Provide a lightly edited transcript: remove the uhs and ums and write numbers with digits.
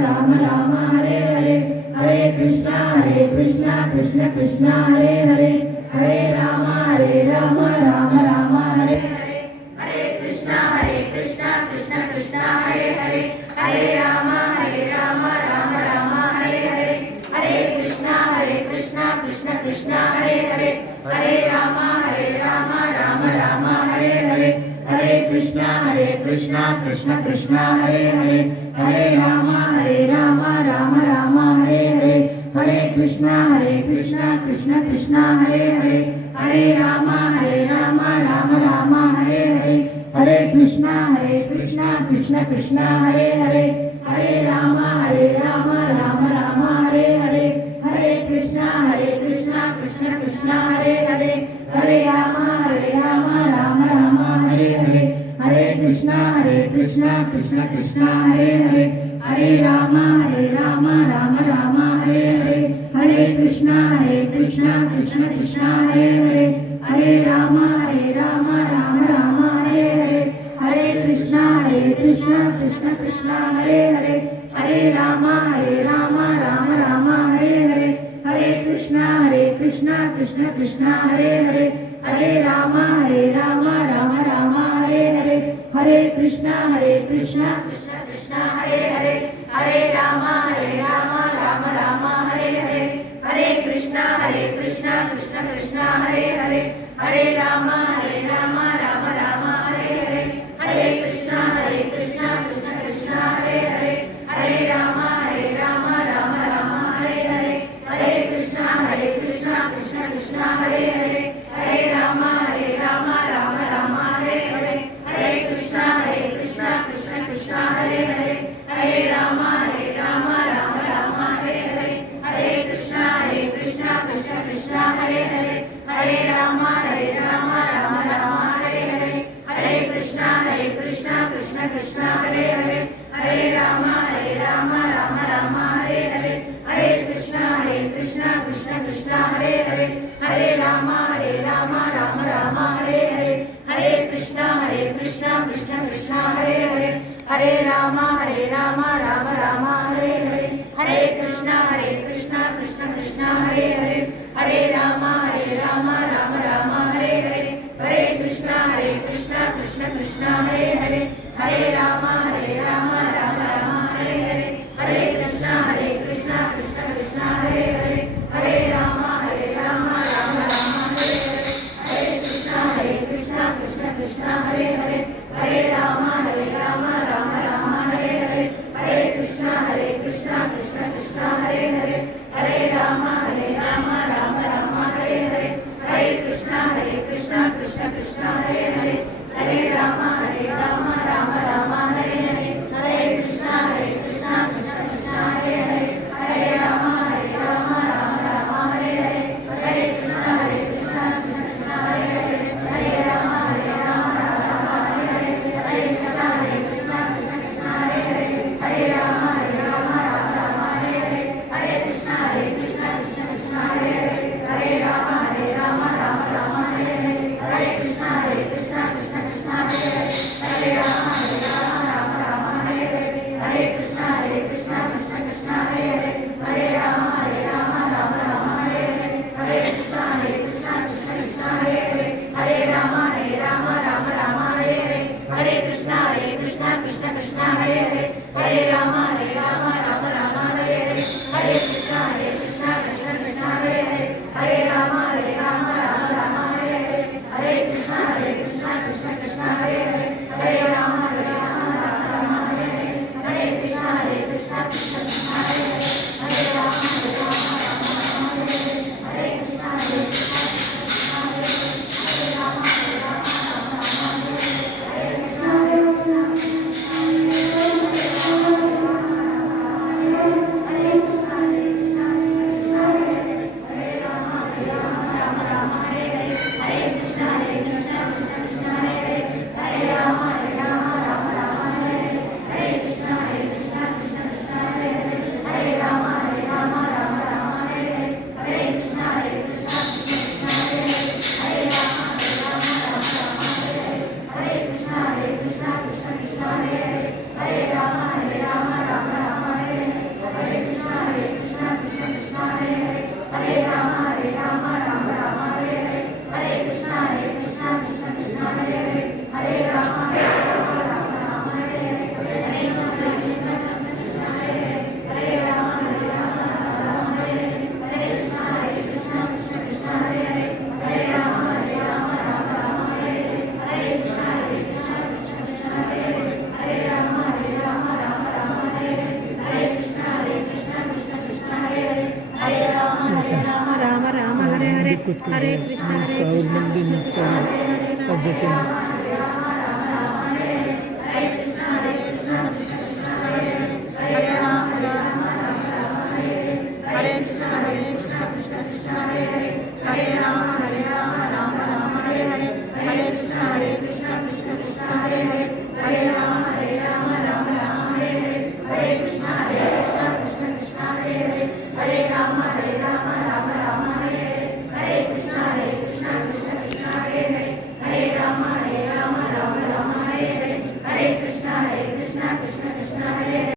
राम राम हरे हरे, हरे कृष्णा कृष्ण कृष्ण हरे हरे, हरे राम राम राम हरे हरे, हरे कृष्णा कृष्ण कृष्ण हरे हरे, हरे राम राम राम हरे हरे, हरे कृष्णा कृष्ण कृष्ण हरे हरे, हरे राम राम राम हरे हरे, हरे कृष्णा कृष्ण कृष्ण हरे हरे, हरे राम राम राम हरे हरे, हरे कृष्णा कृष्ण कृष्ण हरे हरे, हरे राम राम राम हरे हरे, हरे कृष्णा कृष्ण कृष्ण हरे हरे, हरे राम राम राम हरे हरे, हरे कृष्णा कृष्ण कृष्ण हरे हरे, हरे राम राम राम हरे हरे, हरे कृष्णा कृष्ण कृष्ण हरे हरे, हरे राम राम राम हरे हरे, हरे कृष्णा कृष्ण कृष्ण हरे हरे, हरे राम राम राम हरे हरे, हरे कृष्णा कृष्ण कृष्ण हरे हरे, हरे राम राम राम हरे हरे, हरे कृष्णा कृष्ण कृष्ण हरे हरे, हरे राम राम राम हरे हरे, हरे कृष्णा कृष्ण कृष्ण हरे हरे, हरे राम राम राम हरे हरे, हरे कृष्णा कृष्ण कृष्ण हरे हरे, हरे राम राम राम हरे हरे, हरे कृष्णा कृष्ण कृष्ण हरे हरे, हरे राम राम राम हरे हरे, हरे कृष्णा कृष्ण कृष्ण हरे हरे, हरे राम राम राम हरे हरे, हरे कृष्णा कृष्ण कृष्ण हरे हरे, हरे राम राम राम हरे हरे, हरे कृष्णा कृष्ण कृष्ण हरे हरे, हरे राम राम राम हरे हरे, हरे कृष्णा कृष्ण कृष्ण हरे हरे, हरे राम राम राम हरे हरे, हरे कृष्णा कृष्ण कृष्ण हरे हरे, हरे राम राम राम हरे हरे, हरे कृष्णा कृष्ण कृष्ण हरे हरे, हरे राम राम राम हरे हरे, हरे कृष्णा कृष्ण कृष्ण हरे हरे, हरे राम राम राम हरे हरे, हरे कृष्णा कृष्ण कृष्ण हरे हरे, हरे राम राम राम हरे हरे, हरे कृष्णा कृष्ण कृष्ण हरे हरे, हरे राम राम राम हरे हरे, हरे कृष्णा कृष्ण कृष्ण हरे हरे, हरे राम राम राम हरे हरे, हरे कृष्णा कृष्ण कृष्ण हरे हरे, हरे राम राम राम हरे हरे, हरे कृष्णा कृष्ण कृष्ण हरे हरे, हरे राम राम राम हरे हरे, हरे कृष्णा कृष्ण कृष्ण हरे हरे, हरे राम राम राम हरे हरे, हरे कृष्णा कृष्ण कृष्ण हरे हरे, हरे राम राम राम हरे हरे, हरे कृष्णा कृष्ण कृष्ण हरे हरे, हरे राम राम हरे हरे, हरे कृष्णा कृष्ण कृष्ण हरे हरे, हरे राम राम राम हरे हरे, हरे कृष्णा कृष्ण कृष्ण हरे हरे, हरे राम राम राम हरे हरे, हरे कृष्णा कृष्ण कृष्ण हरे हरे, हरे राम राम राम हरे हरे, हरे कृष्णा कृष्ण कृष्ण हरे हरे, हरे राम राम हरे हरे, हरे कृष्णा कृष्ण कृष्ण हरे हरे, हरे राम राम हरे हरे, हरे कृष्णा कृष्ण कृष्ण हरे हरे, हरे राम राम हरे हरे, हरे कृष्णा कृष्ण कृष्ण हरे हरे, हरे राम राम हरे हरे, हरे कृष्णा कृष्ण कृष्ण हरे हरे, हरे राम राम हरे हरे, हरे कृष्णा कृष्ण कृष्ण हरे हरे, हरे राम राम हरे हरे, हरे कृष्णा कृष्ण कृष्ण हरे कुछ कुछ अवलंबन पद्धतीने